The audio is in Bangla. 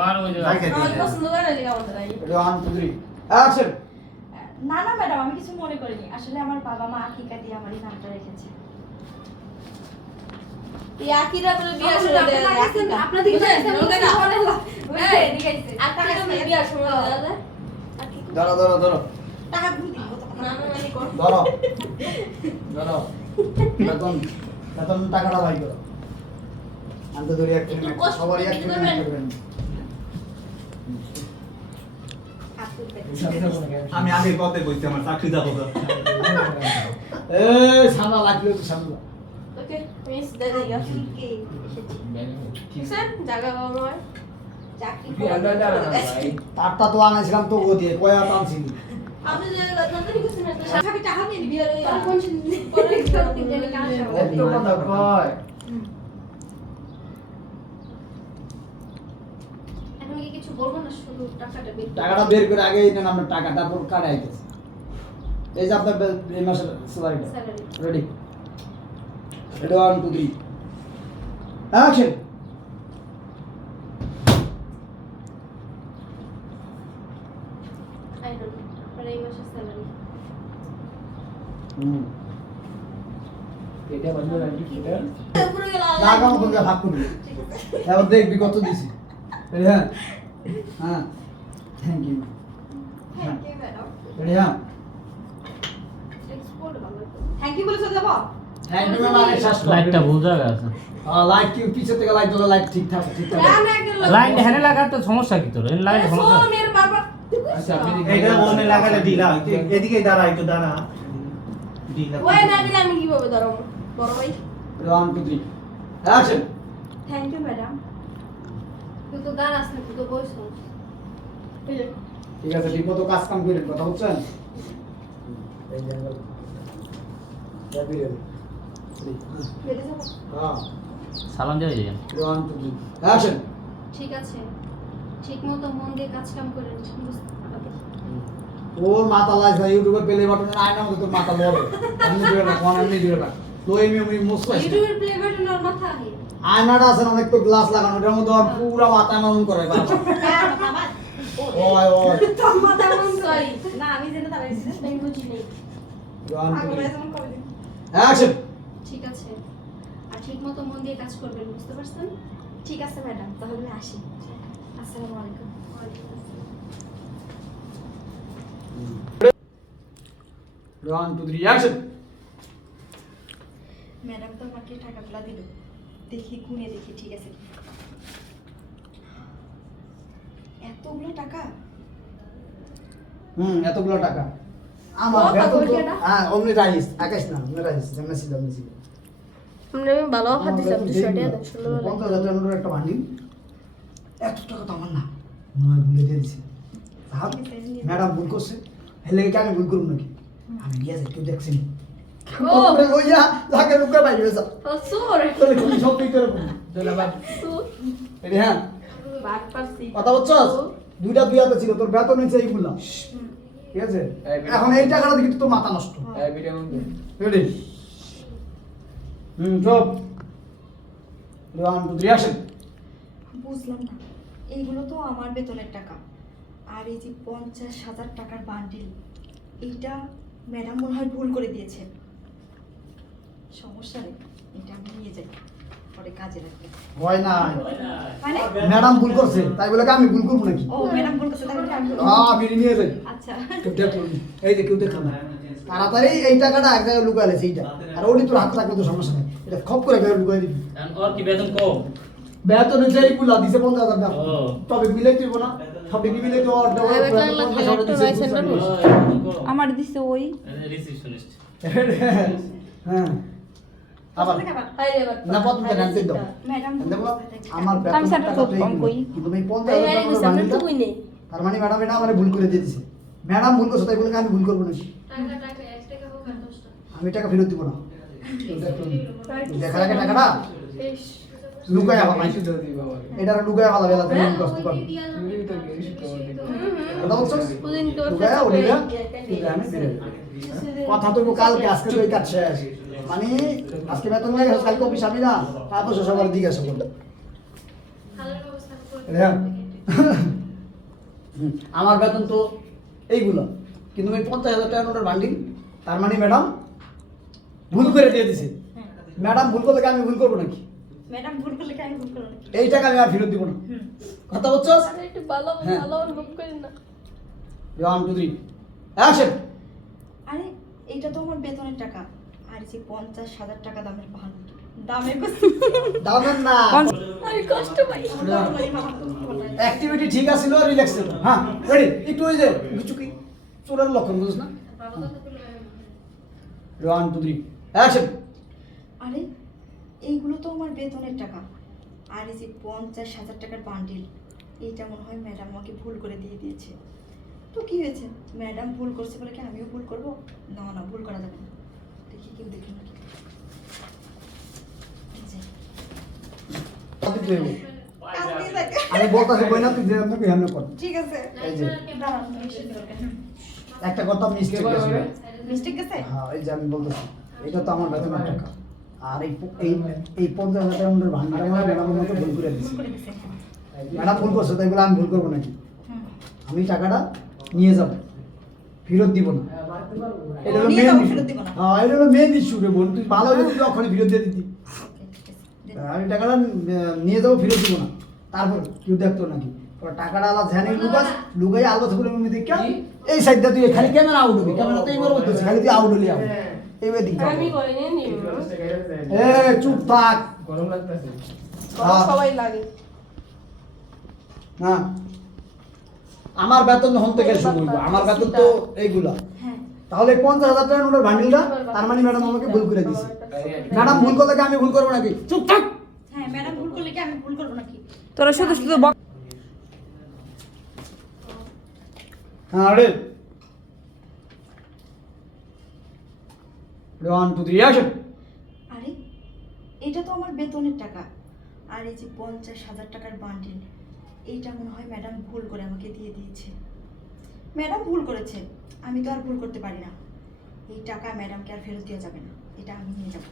আর ওই যে আমার পছন্দ করে না লিখা আমাদের I one two three action. না না ম্যাডাম আমি কিছু মনে করিনি আসলে আমার বাবা মা আকিকা দিয়ে আমারই নামটা রেখেছে ইয়াকিরা বলে বিয়ার সময় দেয়া যায় আপনাদের কি এই দিগাইছে আর টাকা দিয়ে বিয়ার সময় দেয়া যায় ধরো ধরো ধরো টাকা দিয়ে দিব না না মানে কোন ধরো ধরো বেতন বেতন টাকাটা ভাই করো আমি তো ধরি একটা একটু কষ্ট সবারই করে একটা দিবেন। করবেন। আমি আগে কতে বইছি আমার চাকরি যাবো এই সামলা লাগলো তো সামলা ওকে মিস দে দিগা ঠিক আছে জায়গা বাবা চাকরি তারটা তো আনাইছিলাম তো গো দিয়ে কয়া টানছিলি আপনি যে রত্ন ঠিক আছে না সাথে টাকা নিয়ে নিবি আর তার কোন পরে করতে গেলে কাজ হবে এত কথা কয় এখন কি কিছু বলবো না শুধু টাকাটা বের টাকাটা বের করে আগে নেন আপনার টাকা তারপর কাটা আইতেছে এই যে আপনার এই মাসের স্যালারিটা salary ready ready one two three action. I don't know পরে এই মাসের স্যালারি এটা বন্ধ রাখি এটা পুরো গেল লাগাম বন্ধ ভাগ করবি এবার দেখবি কত দিছি হ্যাঁ হ্যাঁ thank you thank you madam ready হ্যাঁ এক্সপোর্ট ভালো থ্যাংক ইউ বলে চলে যাবো থ্যাংক ইউ মানে শ্বাস লাইটটা ভুল জায়গা আছে লাইট কি পিছে থেকে লাইট দিলে লাইট ঠিক থাকে ঠিক থাকে না না একদম লাইট হেনে লাগার তো সমস্যা কি তোর লাইট সমস্যা সো মেরে বারবার আচ্ছা এইটা মনে লাগালে দিলা এদিকে দাঁড়া একটু দাঁড়া দিলা ওই না দিলে আমি কিভাবে ধরব বড় ভাই one two three action. Thank you madam তুই তো দাঁড়াস না তুই তো বসছ ঠিক আছে ঠিক মতো কাজ কাম করেন কথা বুঝছেন এই জঙ্গল যাবি রে বেরিয়ে যাবো হ্যাঁ সালাম দিয়ে যাই ওয়ান টু থ্রি অ্যাকশন। ঠিক আছে ঠিকমতো মন দিয়ে কাজ কাম করেন বুঝতে ওর মাথা লাগছে ইউটিউবে প্লে বাটনের আয়না মতো তোর মাথা লড়ে আমি দিও না কোন আমি দিও না তো আমি মুছ পাইছি ইউটিউবের প্লে বাটন আর মাথা আগে আয়নাটা আছে না অনেক তো গ্লাস লাগানো এটার মধ্যে আর পুরো মাথা এমন করে বাবা ওই ওই মাথা মন সরি না আমি জেনে দাঁড়াইছি আমি বুঝি নাই ওয়ান টু আগে থ্রি যেমন করে দিন অ্যাকশন। ঠিক আছে আর ঠিকমতো মন দিয়ে কাজ করবেন বুঝতে পারছেন ঠিক আছে ম্যাডাম তাহলে আমি আসি আসসালামু আলাইকুম one two three action. Madam তো আমাকে টাকাগুলো দিল দেখি গুনে দেখি ঠিক আছে কি। এতগুলো টাকা এতগুলো টাকা আমার কত বেতন তো ওইটা? হ্যাঁ অমনি রাইস আকাশ না অমনি রাইস জানা ছিল আমি ছিল আমরা ভালো অফার দিলাম 200 টাকা দেন 16 50,000 টাকার নোটের একটা বান্ডিল এত টাকা তো আমার না নয় ভুলে দিয়ে দিছি সাহেব ম্যাডাম ভুল করছে হেলে কি আমি ভুল করব নাকি আমি নিয়ে যাই কেউ দেখছেন ও লইয়া যাকে লুকা বাইরে যা সরে চলে কোন সব দিতে পারবো চলে বাদ এডি হ্যাঁ বাট পারছি কথা বলছস দুইটা দুই হাতে ছিল তোর বেতন হইছে এইগুলা ঠিক আছে এখন এই টাকাটা দিকে তোর মাথা নষ্ট রেডি চুপ ওয়ান টু থ্রি অ্যাকশন। বুঝলাম না এইগুলো তো আমার বেতনের টাকা আর এই যে 50,000 টাকার বান্ডিল এইটা ম্যাডাম মনে হয় ভুল করে দিয়েছে সমস্যা নেই এটা আমি নিয়ে যাই পরে কাজে লাগবে হয় না মানে ম্যাডাম ভুল করছে তাই বলে কি আমি ভুল করবো নাকি ও ম্যাডাম ভুল করছে তাহলে আমি হ্যাঁ আমি নিয়ে যাই আচ্ছা কেউ দেখলো না। এই যে কেউ দেখলো না তাড়াতাড়ি এই টাকাটা এক জায়গায় লুকালে সেইটা আর ওটি তোর হাতে থাকলে তো সমস্যা নেই এটা খপ করে গেলে লুকাই দিবি ওর কি বেতন কম বেতন হচ্ছে এইগুলা দিছে 50,000 টাকা ও। তবে মিলাই দিব না সব মিলে তো আর এবার লাগলা খালি একটা রাইসের না আমার দিছে ওই রিসেপশনিস্ট হ্যাঁ আবার হাই এবার না প্রথম থেকে আনতে দাও ম্যাডাম দেখো আমার বেতন আমি সেটা তো কম কই। কিন্তু আমি এই 50,000 আরে টাকা দিছে আমরা তো কই নেই তার মানে ম্যাডাম এটা আমারে ভুল করে দিয়ে দিছে ম্যাডাম ভুল করছে তাই বলে কি আমি ভুল করবো নাকি টাকা টাকা 1 টাকা হোক আর 10 টাকা আমি টাকা ফেরত দিব না দেখা লাগে টাকাটা ইস লুকায় আবার মাইসু এটা লুকায় ভালো বেলা তুমি কষ্ট ওই করবে দিয়া কথা বলছো ওদিন তো লুকায় ওদিকে আমি বেরে কথা তো কালকে আজকে তো এই কাজ শেষ মানে আজকে বেতন লাগে কালকে অফিস আমি না তারপর সবার দিকে আসো খালার ব্যবস্থা করে হ্যাঁ আমার বেতন তো এইগুলো, কিন্তু ওই 50,000 টাকা নোটের বান্ডিল, তার মানে ম্যাডাম ভুল করে দিয়ে দিছে। হ্যাঁ ম্যাডাম ভুল করলে কি আমি ভুল করবো নাকি? ম্যাডাম ভুল করলে কি আমি ভুল করবো নাকি? এই টাকা আমি আর ফেরত দিব না। হুম। কথা বলছস? আরে একটু ভালো হ্যাঁ। ভালো লোক করেন না। 1 2 3 অ্যাকশন। আরে এইটা তো আমার বেতনের টাকা, আর এই যে 50,000 টাকা দামের বান্ডিল, দামের দামের না, আমি কষ্ট পাই। অ্যাক্টিভিটি ঠিক আছিল, রিল্যাক্স ছিল। হ্যাঁ রেডি, একটু ওই যে কিছু কি চোরের লক্ষণ বুঝছ না? 1 2 3 অ্যাকশন। আরে এইগুলো তো আমার বেতনের টাকা, আর এই যে 50,000 টাকার বান্ডিল, এইটা মনে হয় ম্যাডাম আমাকে ভুল করে দিয়ে দিয়েছে। তো কি হয়েছে, ম্যাডাম ভুল করছে বলে কি আমিও ভুল করবো? না না, ভুল করা যাবে না। দেখি কেউ দেখলো নাকি। এই যে, কাঁদতেই থাকে। আমি বলতাছি কই না, তুই যে আপনি এমন কর। ঠিক আছে, এই যে দাঁড়ান, তুমি শুনতে পারবে। হুম। একটা কথা মিস্টেক আছে। মিস্টেক গেছে? হ্যাঁ এই যে আমি বলতেছি, এটা তো আমার বেতনের টাকা, আর এই 50,000 টাকা নোটের ভান্ডার আমার ম্যাডাম আমাকে ভুল করে দিচ্ছে। ভুল করে দিছে। ম্যাডাম ভুল করছে, তাই বলে আমি ভুল করবো নাকি? হুম। আমি টাকাটা নিয়ে যাব, ফেরত দিব না। এটা হলো নিয়ে মেন যাবো, ইস্যু। ফেরত দিব না। হ্যাঁ এটা হলো মেন ইস্যু রে বোন, তুই ভালো হলে তুই ওখানে ফেরত দিয়ে দিতি। ওকে, ঠিক আছে। দেন। আমি টাকাটা নিয়ে যাবো, ফেরত দিব না। তারপর কেউ দেখতো নাকি? ওরা টাকাটা আলাদা ঝ্যানে লুকাই আলো থেকে আমি দেখি এই সাইডটা তুই খালি ক্যামেরা আউট হবি, ক্যামেরা তো এইবার বলতেছি খালি তুই আউট হলি আউট। এইবার দিকে আমি করে নিয়ে নিব। এ চুপ থাক। গরম লাগতেছে। হ্যাঁ। সবাই লাগে। না আমার বেতন হন থেকে শুরু হইবো, আমার বেতন তো এইগুলা। হ্যাঁ তাহলে 50,000 টাকা নোটের বান্ডিলটা, তার মানে ম্যাডাম আমাকে ভুল করে দিছে। ম্যাডাম ভুল করলে কি আমি ভুল করবো নাকি? চুপ থাক। হ্যাঁ, ম্যাডাম ভুল করলে কি আমি ভুল করবো নাকি? তোরা শুধু শুধু হ্যাঁ রে 1 2 3 অ্যাকশন। আরে এটা তো আমার বেতনের টাকা, আর এই যে 50,000 টাকার বান্ডিল, এইটা মনে হয় ম্যাডাম ভুল করে আমাকে দিয়ে দিয়েছে। ম্যাডাম ভুল করেছে, আমি তো আর ভুল করতে পারি না। এই টাকা ম্যাডামকে আর ফেরত দেওয়া যাবে না, এটা আমি নিয়ে যাবো।